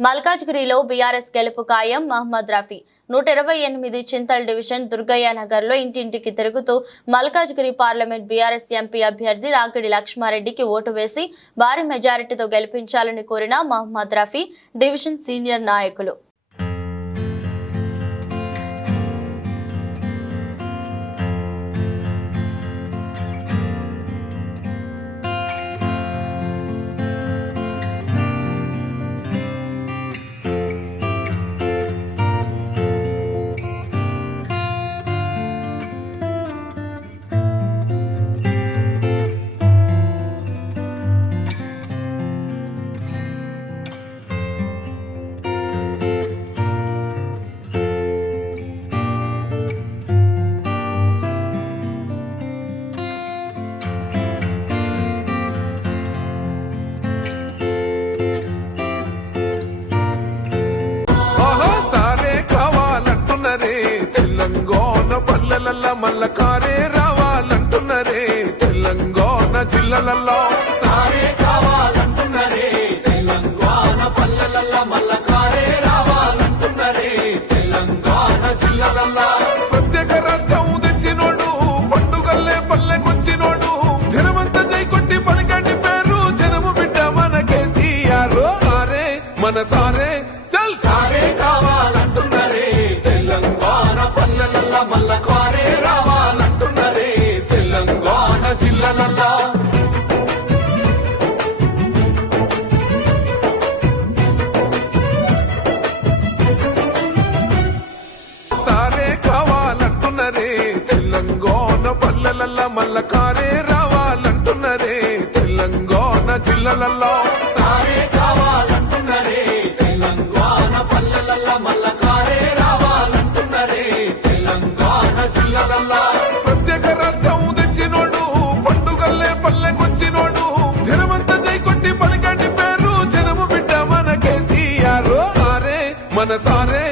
మల్కాజ్గిరిలో బీఆర్ఎస్ గెలుపు ఖాయం. మహమ్మద్ రఫీ 128 చింతల్ డివిజన్ దుర్గయ్య నగర్ లో ఇంటింటికి తిరుగుతూ మల్కాజ్గిరి పార్లమెంట్ బీఆర్ఎస్ ఎంపీ అభ్యర్థి రాకిడి లక్ష్మారెడ్డికి ఓటు వేసి భారీ మెజారిటీతో గెలిపించాలని కోరిన మహమ్మద్ రఫీ డివిజన్ సీనియర్ నాయకులు. మల్ల కారే రావాలంటున్నరే తెలంగాణ జిల్లాలలో సారే కావాలంటున్నరే తెలంగాణ పల్లెలల్ల మల్ల కారే రావాలంటున్నరే తెలంగాణ జిల్లాలలో ప్రత్యేక రాష్ట్రం తెచ్చినోడు పండుగల్లే పల్లెకొచ్చినోడు జనమంతా జై కొట్టి పలకండి పేరు జనము బిడ్డ మన కేసీఆర్ సారే మన సారే చల్ సారే కావాలంటున్నరే తెలంగాణ పల్లెలల్ల మల్ల కారే రావాలంటున్నరే తెలంగాణ జిల్లాలలో సారే కావాలంటున్నరే తెలంగాణ పల్లెలల్ల మల్ల కారే రావాలంటున్నరే తెలంగాణ జిల్లాలలో సారే కావాలంటున్నరే తెలంగాణ పల్లెలల్ల మల్ల కారే రావాలంటున్నరే తెలంగాణ జిల్లాలలో ప్రత్యేక రాష్ట్రం తెచ్చినోడు పండుగల్లే పల్లెకొచ్చినోడు జనమంతా జై కొట్టి పలకండి పేరు జనము బిడ్డ మన కేసీఆర్ సారే మన సారే